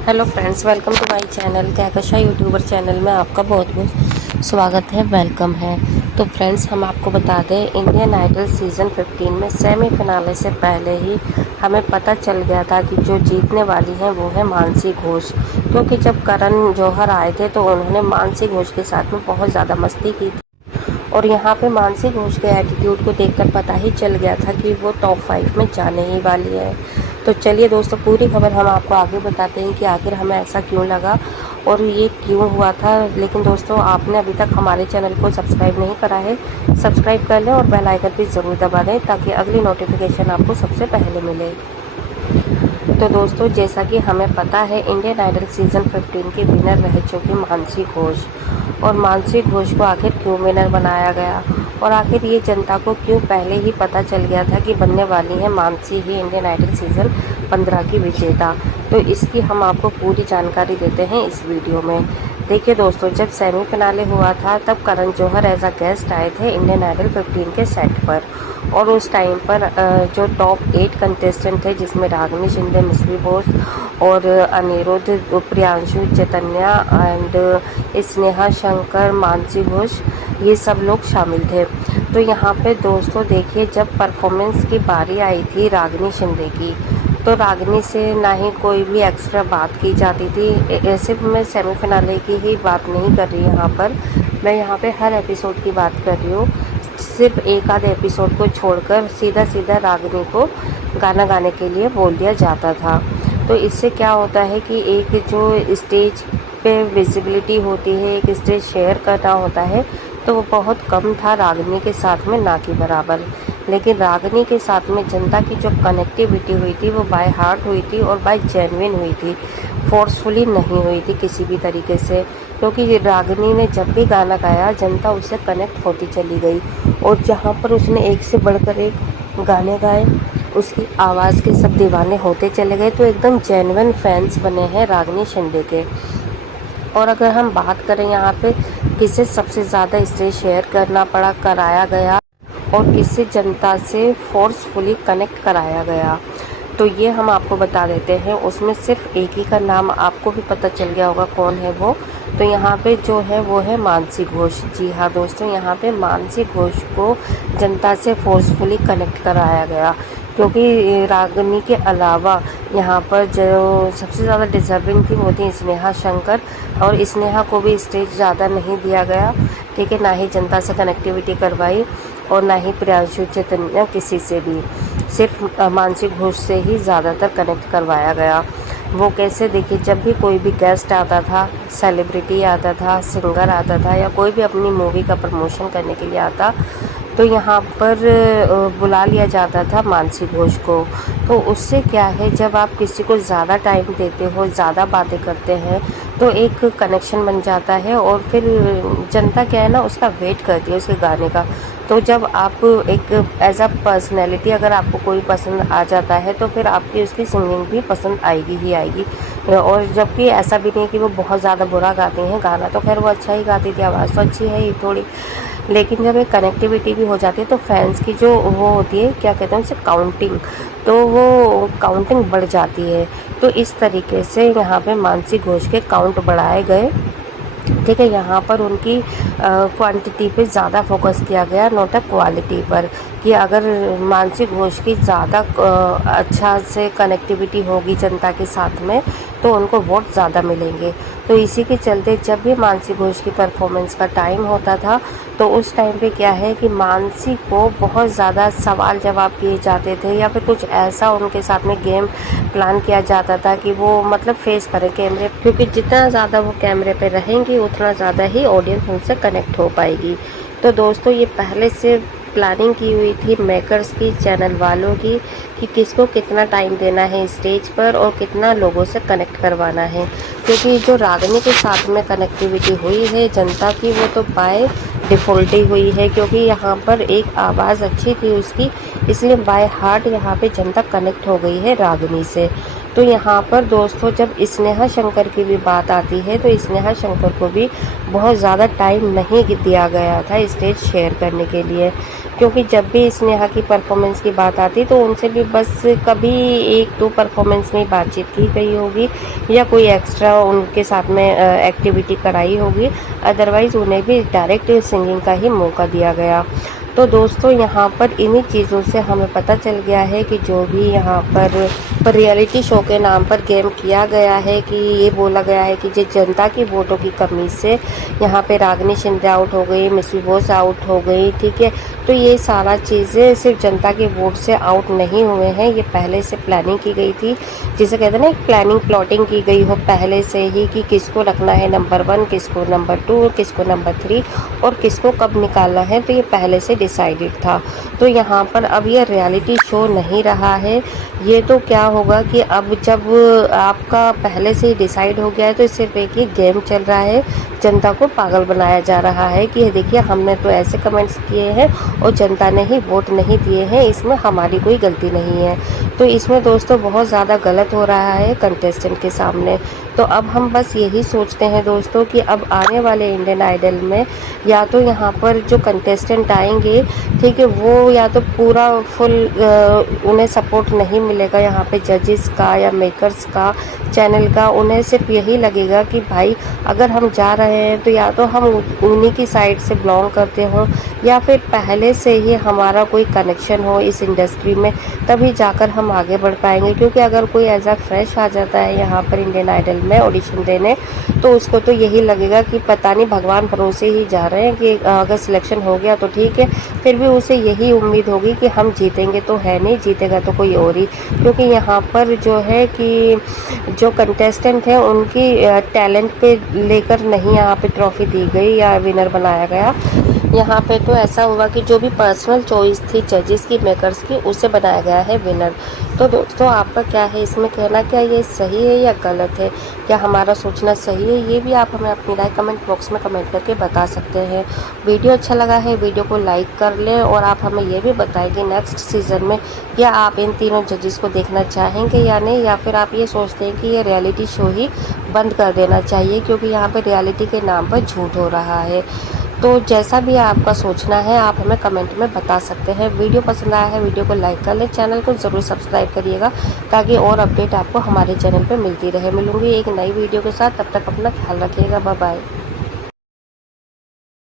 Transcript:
Hello friends, welcome to my channel Kahkasha YouTuber channel में आपका बहुत बहुत स्वागत है, वेलकम है। तो फ्रेंड्स, हम आपको बता दें, इंडियन आइडल सीज़न 15 में सेमीफिनाले से पहले ही हमें पता चल गया था कि जो जीतने वाली हैं वो है मानसी घोष। क्योंकि जब करण जौहर आए थे तो उन्होंने मानसी घोष के साथ में बहुत ज़्यादा मस्ती की थी और यहाँ पे मानसी घोष के एटीट्यूड को देखकर पता ही चल गया था कि वो टॉप 5 में जाने ही वाली है। तो चलिए दोस्तों, पूरी खबर हम आपको आगे बताते हैं कि आखिर हमें ऐसा क्यों लगा और ये क्यों हुआ था। लेकिन दोस्तों, आपने अभी तक हमारे चैनल को सब्सक्राइब नहीं करा है, सब्सक्राइब कर लें और बेल आइकन भी ज़रूर दबा दें ताकि अगली नोटिफिकेशन आपको सबसे पहले मिले। तो दोस्तों, जैसा कि हमें पता है, इंडियन आइडल सीज़न 15 की विनर रह चुकी मानसी घोष। और मानसी घोष को आखिर क्यों विनर बनाया गया और आखिर ये जनता को क्यों पहले ही पता चल गया था कि बनने वाली है मानसी ही इंडियन आइडल सीज़न 15 की विजेता। तो इसकी हम आपको पूरी जानकारी देते हैं इस वीडियो में। देखिए दोस्तों, जब सेमीफिनाले हुआ था तब Karan Johar as a guest आए थे इंडियन आइडल 15 के सेट पर। और उस टाइम पर जो टॉप 8 कंटेस्टेंट थे, जिसमें रागिनी शिंदे, मिश्री बोस और अनिरुद्ध, प्रियांशु, चैतन्या एंड स्नेहा शंकर, मानसी घोष, ये सब लोग शामिल थे। तो यहाँ पे दोस्तों देखिए, जब परफॉर्मेंस की बारी आई थी रागिनी शिंदे की, तो रागिनी से ना ही कोई भी एक्स्ट्रा बात की जाती थी। सिर्फ मैं सेमीफिनाले की ही बात नहीं कर रही यहाँ पर, मैं यहाँ पे हर एपिसोड की बात कर रही हूँ। सिर्फ एक आध एपिसोड को छोड़कर सीधा सीधा रागिनी को गाना गाने के लिए बोल दिया जाता था। तो इससे क्या होता है कि एक जो स्टेज पे विजिबिलिटी होती है, एक स्टेज शेयर करना होता है, तो वो बहुत कम था रागिनी के साथ में, ना कि बराबर। लेकिन रागिनी के साथ में जनता की जो कनेक्टिविटी हुई थी वो बाय हार्ट हुई थी और बाय जेन्युइन हुई थी, फोर्सफुली नहीं हुई थी किसी भी तरीके से। क्योंकि रागिनी ने जब भी गाना गाया, जनता उससे कनेक्ट होती चली गई और जहाँ पर उसने एक से बढ़कर एक गाने गाए, उसकी आवाज़ के सब दीवाने होते चले गए। तो एकदम जेन्युइन फैंस बने हैं रागिनी शिंदे के। और अगर हम बात करें यहाँ पे किसे सबसे ज़्यादा स्टेज शेयर करना पड़ा, कराया गया और किससे जनता से फोर्सफुली कनेक्ट कराया गया, तो ये हम आपको बता देते हैं। उसमें सिर्फ एक ही का नाम आपको भी पता चल गया होगा कौन है वो। तो यहाँ पे जो है वो है मानसी घोष। जी हाँ दोस्तों, यहाँ पे मानसी घोष को जनता से फोर्सफुली कनेक्ट कराया गया। क्योंकि रागिनी के अलावा यहाँ पर जो सबसे ज़्यादा डिजर्विंग थी वो थी स्नेहा शंकर, और स्नेहा को भी स्टेज ज़्यादा नहीं दिया गया, ठीक है। ना ही जनता से कनेक्टिविटी करवाई और ना ही प्रियांशु, चैतन्या, किसी से भी। सिर्फ मानसी घोष से ही ज़्यादातर कनेक्ट करवाया गया। वो कैसे, देखिए, जब भी कोई भी गेस्ट आता था, सेलिब्रिटी आता था, सिंगर आता था, या कोई भी अपनी मूवी का प्रमोशन करने के लिए आता, तो यहाँ पर बुला लिया जाता था मानसी घोष को। तो उससे क्या है, जब आप किसी को ज़्यादा टाइम देते हो, ज़्यादा बातें करते हैं, तो एक कनेक्शन बन जाता है और फिर जनता क्या है ना, उसका वेट करती है उसके गाने का। तो जब आप एक एज अ पर्सनैलिटी, अगर आपको कोई पसंद आ जाता है तो फिर आपकी उसकी सिंगिंग भी पसंद आएगी ही आएगी। और जबकि ऐसा भी नहीं कि वो बहुत ज़्यादा बुरा गाती हैं, गाना तो खैर वो अच्छा ही गाती थी, आवाज़ तो अच्छी है ही थोड़ी। लेकिन जब एक कनेक्टिविटी भी हो जाती है तो फैंस की जो वो होती है, क्या कहते हैं उसे, काउंटिंग, तो वो काउंटिंग बढ़ जाती है। तो इस तरीके से यहाँ पे मानसी घोष के काउंट बढ़ाए गए, ठीक है। यहाँ पर उनकी क्वांटिटी पे ज़्यादा फोकस किया गया, नॉट अ क्वालिटी पर, कि अगर मानसी घोष की ज़्यादा अच्छा से कनेक्टिविटी होगी जनता के साथ में तो उनको वोट ज़्यादा मिलेंगे। तो इसी के चलते जब भी मानसी घोष की परफॉर्मेंस का टाइम होता था तो उस टाइम पे क्या है कि मानसी को बहुत ज़्यादा सवाल जवाब किए जाते थे, या फिर कुछ ऐसा उनके साथ में गेम प्लान किया जाता था कि वो मतलब फेस करें कैमरे, क्योंकि जितना ज़्यादा वो कैमरे पे रहेंगी उतना ज़्यादा ही ऑडियंस उनसे कनेक्ट हो पाएगी। तो दोस्तों, ये पहले से प्लानिंग की हुई थी मेकर्स की, चैनल वालों की, कि किसको कितना टाइम देना है स्टेज पर और कितना लोगों से कनेक्ट करवाना है। क्योंकि जो रागिनी के साथ में कनेक्टिविटी हुई है जनता की, वो तो बाय डिफ़ॉल्ट ही हुई है, क्योंकि यहाँ पर एक आवाज़ अच्छी थी उसकी, इसलिए बाय हार्ट यहाँ पे जनता कनेक्ट हो गई है रागिनी से। तो यहाँ पर दोस्तों जब स्नेहा शंकर की भी बात आती है तो स्नेहा शंकर को भी बहुत ज़्यादा टाइम नहीं दिया गया था स्टेज शेयर करने के लिए, क्योंकि जब भी स्नेहा की परफॉर्मेंस की बात आती तो उनसे भी बस कभी एक दो परफॉर्मेंस में बातचीत की गई होगी या कोई एक्स्ट्रा उनके साथ में एक्टिविटी कराई होगी, अदरवाइज़ उन्हें भी डायरेक्ट सिंगिंग का ही मौका दिया गया। तो दोस्तों यहाँ पर इन्हीं चीज़ों से हमें पता चल गया है कि जो भी यहाँ पर रियलिटी शो के नाम पर गेम किया गया है, कि ये बोला गया है कि जो जनता की वोटों की कमी से यहाँ पे रागिनी शिंदे आउट हो गई, मिस बॉस आउट हो गई, ठीक है। तो ये सारा चीज़ें सिर्फ जनता के वोट से आउट नहीं हुए हैं, ये पहले से प्लानिंग की गई थी, जिसे कहते हैं ना एक प्लानिंग प्लॉटिंग की गई हो पहले से ही कि किसको रखना है नंबर 1, किसको नंबर 2, किसको नंबर 3 और किसको कब निकालना है, तो ये पहले से डिसाइडेड था। तो यहाँ पर अब ये रियलिटी शो नहीं रहा है, ये तो क्या होगा कि अब जब आपका पहले से ही डिसाइड हो गया है तो सिर्फ एक ही गेम चल रहा है, जनता को पागल बनाया जा रहा है कि देखिए हमने तो ऐसे कमेंट्स किए हैं और जनता ने ही वोट नहीं दिए हैं, इसमें हमारी कोई गलती नहीं है। तो इसमें दोस्तों बहुत ज़्यादा गलत हो रहा है कंटेस्टेंट के सामने। तो अब हम बस यही सोचते हैं दोस्तों कि अब आने वाले इंडियन आइडल में या तो यहाँ पर जो कंटेस्टेंट आएंगे, ठीक है, वो या तो पूरा फुल उन्हें सपोर्ट नहीं मिलेगा यहाँ पे जजेस का या मेकर्स का, चैनल का, उन्हें सिर्फ यही लगेगा कि भाई अगर हम जा रहे हैं तो या तो हम उन्हीं की साइड से बिलोंग करते हों या फिर पहले से ही हमारा कोई कनेक्शन हो इस इंडस्ट्री में, तभी जाकर हम आगे बढ़ पाएंगे। क्योंकि अगर कोई एज अ फ्रेश आ जाता है यहाँ पर इंडियन आइडल में ऑडिशन देने, तो उसको तो यही लगेगा कि पता नहीं भगवान भरोसे ही जा रहे हैं कि अगर सिलेक्शन हो गया तो ठीक है, फिर भी उसे यही उम्मीद होगी कि हम जीतेंगे तो है नहीं, जीतेगा तो कोई और ही। क्योंकि यहाँ पर जो है कि जो कंटेस्टेंट हैं उनकी टैलेंट पे लेकर नहीं यहाँ पे ट्रॉफी दी गई या विनर बनाया गया। यहाँ पे तो ऐसा हुआ कि जो भी पर्सनल चॉइस थी जजेस की, मेकर्स की, उसे बनाया गया है विनर। तो दोस्तों आपका क्या है इसमें कहना, क्या ये सही है या गलत है, क्या हमारा सोचना सही है, ये भी आप हमें अपनी राय कमेंट बॉक्स में कमेंट करके बता सकते हैं। वीडियो अच्छा लगा है वीडियो को लाइक कर लें और आप हमें ये भी बताएं कि नेक्स्ट सीज़न में क्या आप इन तीनों जजेस को देखना चाहेंगे या नहीं, या फिर आप ये सोचते हैं कि ये रियलिटी शो ही बंद कर देना चाहिए क्योंकि यहाँ पर रियलिटी के नाम पर झूठ हो रहा है। तो जैसा भी आपका सोचना है आप हमें कमेंट में बता सकते हैं। वीडियो पसंद आया है वीडियो को लाइक कर लें, चैनल को ज़रूर सब्सक्राइब करिएगा ताकि और अपडेट आपको हमारे चैनल पर मिलती रहे। मिलूंगी एक नई वीडियो के साथ, तब तक अपना ख्याल रखिएगा, बाय बाय।